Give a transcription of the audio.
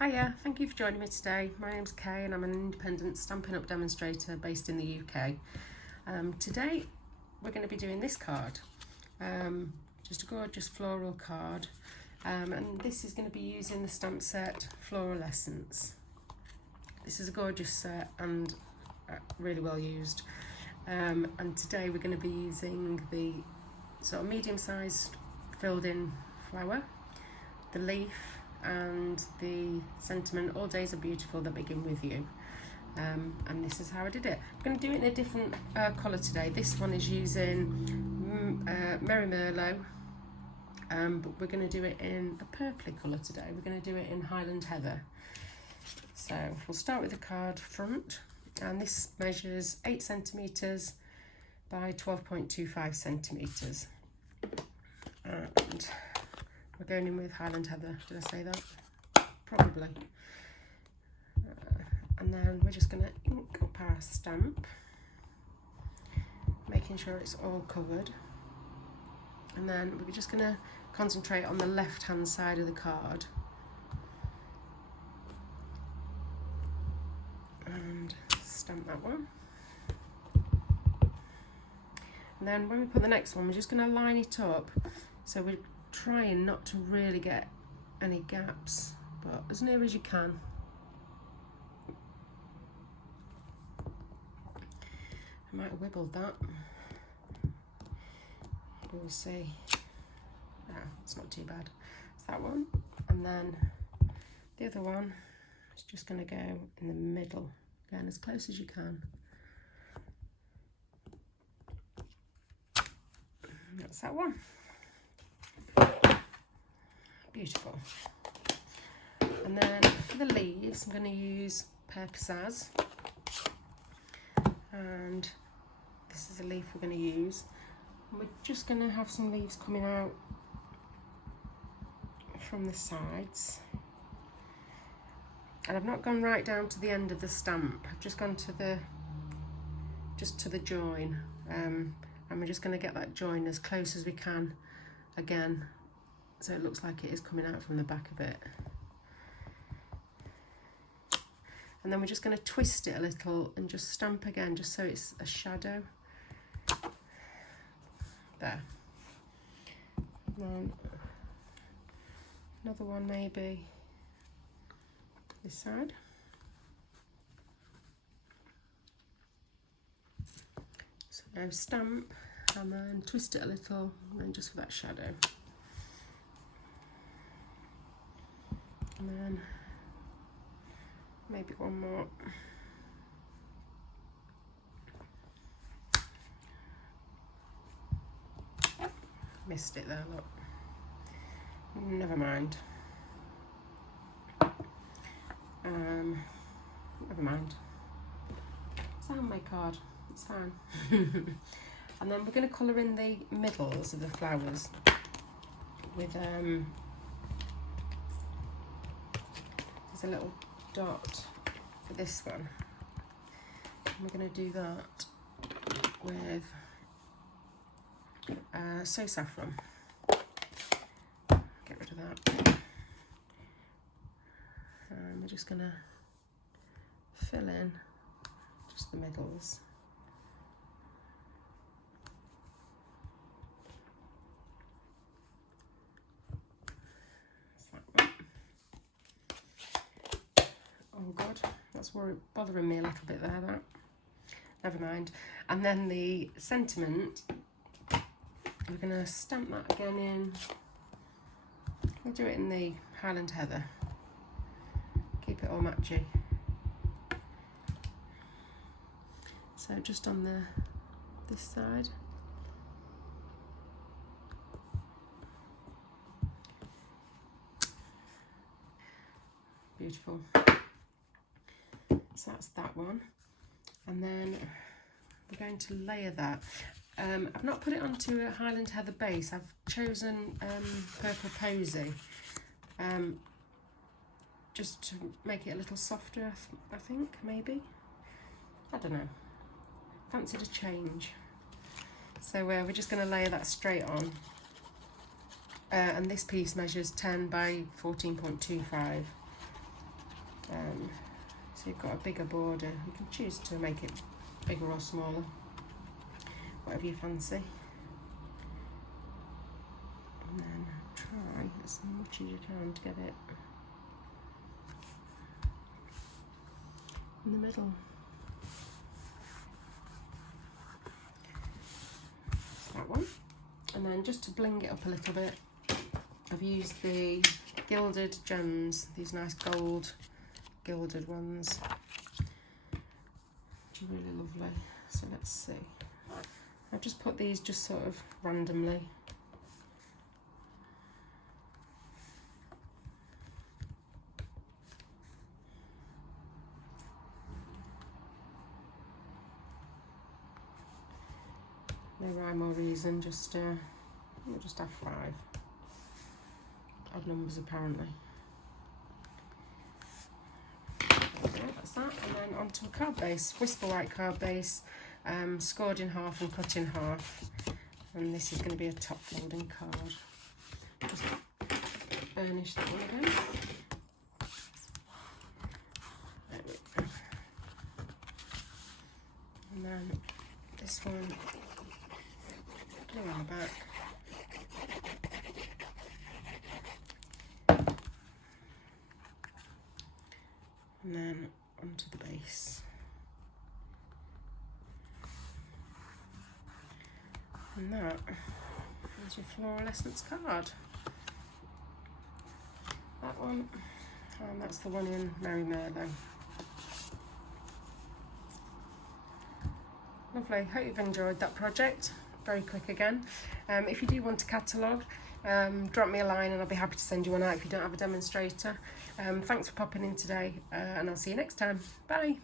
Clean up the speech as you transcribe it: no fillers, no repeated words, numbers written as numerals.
Hiya, thank you for joining me today. My name's Kay and I'm an independent Stampin' Up demonstrator based in the UK. Today we're going to be doing this card, just a gorgeous floral card, and this is going to be using the stamp set Floral Essence. This is a gorgeous set and really well used, and today we're going to be using the sort of medium-sized filled in flower, the leaf, and the sentiment, all days are beautiful that begin with you, and this is how I did it. I'm going to do it in a different colour today. This one is using Merry Merlot, but we're going to do it in a purpley colour today. We're going to do it in Highland Heather. So we'll start with the card front, and this measures 8 centimetres by 12.25 centimetres, and we're going in with Highland Heather. Did I say that? Probably. And then we're just going to ink up our stamp, making sure it's all covered. And then we're just going to concentrate on the left-hand side of the card. And stamp that one. And then when we put the next one, we're just going to line it up. So we're trying not to really get any gaps, but as near as you can. I might have wibbled that. We'll see. Ah, it's not too bad. It's that one. And then the other one is just going to go in the middle, again as close as you can. That's that one. Beautiful. And then for the leaves, I'm going to use PaperCraft, and this is a leaf we're going to use. And we're just going to have some leaves coming out from the sides, and I've not gone right down to the end of the stamp. I've just gone to the join, and we're just going to get that join as close as we can again, so it looks like it is coming out from the back of it. And then we're just going to twist it a little and just stamp again, just so it's a shadow. There. And then another one maybe this side. So now stamp and then twist it a little, and then just for that shadow. And then maybe one more. Missed it there, look. Never mind. Never mind. It's a handmade card, it's fine. And then we're going to colour in the middles of the flowers with there's a little dot for this one, and we're going to do that with So Saffron. Get rid of that, and we're just going to fill in just the middles. Oh God, that's bothering me a little bit there, that. Never mind. And then the sentiment, we're going to stamp that again in. We'll do it in the Highland Heather. Keep it all matchy. So just on this side. Beautiful. So that's that one, and then we're going to layer that. I've not put it onto a Highland Heather base. I've chosen Purple Posy, just to make it a little softer, I think, maybe. I don't know. Fancied a change. So we're just going to layer that straight on. And this piece measures 10 by 14.25. So you've got a bigger border. You can choose to make it bigger or smaller, whatever you fancy. And then try as much as you can to get it in the middle. That one. And then just to bling it up a little bit, I've used the gilded gems, these nice gold gilded ones, which are really lovely. So let's see. I've just put these just sort of randomly. No rhyme or reason, we'll just have 5. Odd numbers apparently. Okay, that's that. And then onto a card base, Whisper White card base, scored in half and cut in half. And this is going to be a top loading card. Just burnish that one again. There we go. And then this one, blue on the back. And then onto the base. And that is your Floral Essence card. That one, and that's the one in Merry Merlot. Lovely, hope you've enjoyed that project. Very quick again. If you do want a catalogue, drop me a line and I'll be happy to send you one out if you don't have a demonstrator. Thanks for popping in today, and I'll see you next time. Bye.